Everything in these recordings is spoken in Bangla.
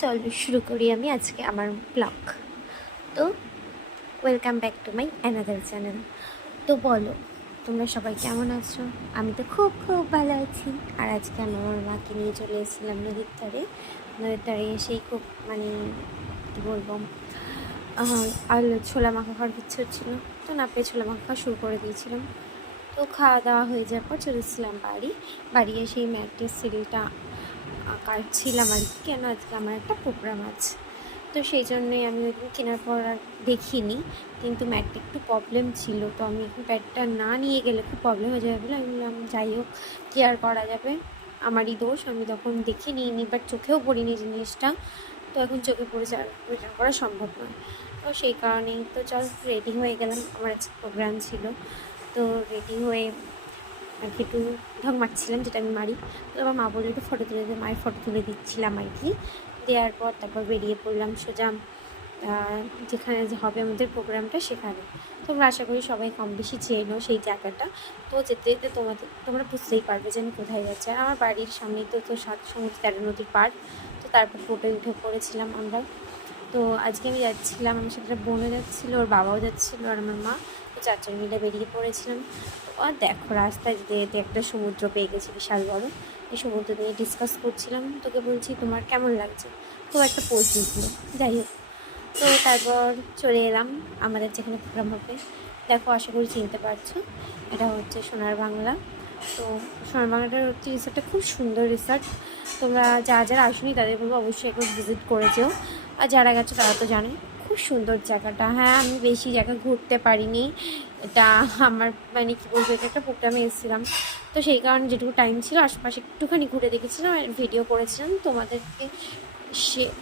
চলো শুরু করি আমি আজকে আমার ব্লগ। তো welcome back to my another channel. তো বলো, তোমরা সবাই কেমন আছো? আমি তো খুব খুব ভালো আছি। আর আজকে আমি আমার মাকে নিয়ে চলে এসেছিলাম নদীর ধারে এসেই খুব মানে কী বলবো, আলু ছোলা মাখা খাওয়ার ইচ্ছে হচ্ছিলো, তো না পেয়ে ছোলা মাখা খাওয়া শুরু করে দিয়েছিলাম। তো খাওয়া দাওয়া হয়ে যাওয়ার পর চলে এসেছিলাম বাড়ি এসে এই ম্যাট্রেস সিরিলটা কাটছিলাম আর কি, কেন আজকে আমার একটা প্রোগ্রাম আছে। তো সেই জন্যই আমি ওই দিন কেনার পর আর দেখিনি, কিন্তু ম্যাটটা একটু প্রবলেম ছিল, তো আমি এখন প্যাডটা না নিয়ে গেলে খুব প্রবলেম হয়ে যাবে বলে আমি বললাম যাই হোক, কী আর করা যাবে, আমারই দোষ, আমি তখন দেখে নিইনি, বাট চোখেও পড়িনি জিনিসটা। তো এখন চোখে পড়েছে আর রিটার্ন করা সম্ভব নয়। তো সেই কারণেই তো চল রেডি হয়ে গেলাম, আমার আজকে প্রোগ্রাম ছিল। তো রেডি হয়ে আর কি একটু ঢং মারছিলাম, যেটা আমি মারি। তো আমার মা বললো একটু ফটো তুলে দিয়ে, মায়ের ফটো তুলে দিচ্ছিলাম আর কি। দেওয়ার পর তারপর বেরিয়ে পড়লাম সোজা যেখানে যে হবে আমাদের প্রোগ্রামটা সেখানে। তোমরা আশা করি সবাই কম বেশি চেনো সেই জায়গাটা। তো যেতে যেতে তোমরা বুঝতেই পারবে যে আমি কোথায় যাচ্ছি। আর আমার বাড়ির সামনেই তো 7 সমুদ্র 13 নদীর পাড়। তো তারপর টোটোয় উঠে পড়েছিলাম আমরা। তো আজকে আমি যাচ্ছিলাম, আমার সাথে বোনও যাচ্ছিলো, ওর বাবাও যাচ্ছিলো, আর আমার মা। তো 4 জন মিলে বেরিয়ে পড়েছিলাম। আর দেখো রাস্তায় যেতে যেতে একটা সমুদ্র পেয়ে গেছি বিশাল বড়। এই সমুদ্র নিয়ে ডিসকাস করছিলাম, তোকে বলছি তোমার কেমন লাগছে, তো একটা পোস্ট দিচ্ছিল। যাই হোক, তো তারপর চলে এলাম আমাদের যেখানে প্রোগ্রাম হবে। দেখো আশা করি চিনতে পারছো, এটা হচ্ছে সোনার বাংলা। তো সোনার বাংলাটার হচ্ছে রিসর্টটা খুব সুন্দর রিসর্ট। তোমরা যারা আসুনি তাদের বলবো অবশ্যই একবার ভিজিট করে যেও, আর যারা গেছো তারা তো জানে খুব সুন্দর জায়গাটা। হ্যাঁ, আমি বেশি জায়গা ঘুরতে পারিনি, এটা আমার মানে কী বলবো, এটা একটা প্রোগ্রামে এসেছিলাম, তো সেই কারণে যেটুকু টাইম ছিল আশপাশে একটুখানি ঘুরে দেখেছিলাম আর ভিডিও করেছিলাম তোমাদেরকে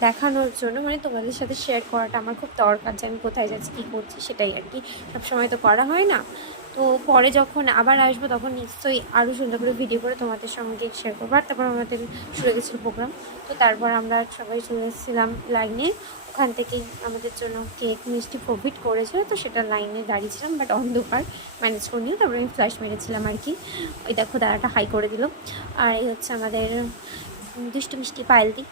দেখানোর জন্য, মানে তোমাদের সাথে শেয়ার করাটা আমার খুব দরকার, যে আমি কোথায় যাচ্ছি কী করছি সেটাই আর কি। সবসময় তো করা হয় না। তো পরে যখন আবার আসবো তখন নিশ্চয়ই আরও সুন্দর করে ভিডিও করে তোমাদের সঙ্গে শেয়ার করবো। আর তারপর আমাদের শুরু গেছিলো প্রোগ্রাম। তো তারপর আমরা সবাই চলে এসেছিলাম লাইনে। ওখান থেকেই আমাদের জন্য কেক মিষ্টি প্রোভাইড করেছিল, তো সেটা লাইনে দাঁড়িয়েছিলাম, বাট অন্ধকার ম্যানেজ করে নিও। তারপরে আমি ফ্ল্যাশ মেরেছিলাম আর কি। ওই দেখো দাদাটা হাই করে দিল। আর এই হচ্ছে আমাদের দুষ্টু মিষ্টি পায়েলদি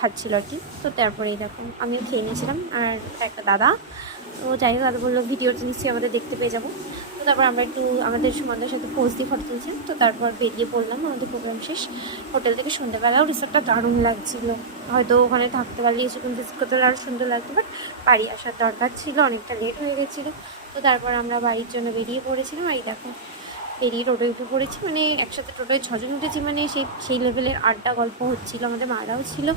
খাচ্ছিল আর কি। তো তারপরেই দেখো আমিও খেয়ে নিয়েছিলাম, আর একটা দাদা। তো যাই হোক, দাদা বললো ভিডিওটা নিশ্চয়ই আমাদের দেখতে পেয়ে যাবো। তো তারপর আমরা একটু আমাদের সুমনদের সাথে পোজ দিয়ে ফটো তুলছিলাম। তো তারপর বেরিয়ে পড়লাম, আমাদের প্রোগ্রাম শেষ। হোটেল থেকে সন্ধ্যেবেলাও রিসর্টটা দারুণ লাগছিলো। হয়তো ওখানে থাকতে পারলে কিছুক্ষণ ভিজিট করতে পারলে আরও সুন্দর লাগতো, বাট বাড়ি আসার দরকার ছিল, অনেকটা লেট হয়ে গেছিলো। তো তারপর আমরা বাড়ির জন্য বেরিয়ে পড়েছিলাম। আর দেখো বেরিয়ে টোটোয় উঠে পড়েছি, মানে একসাথে টোটোয় 6 জন উঠেছি, মানে সেই লেভেলের আড্ডা গল্প হচ্ছিলো, আমাদের মারাও ছিল।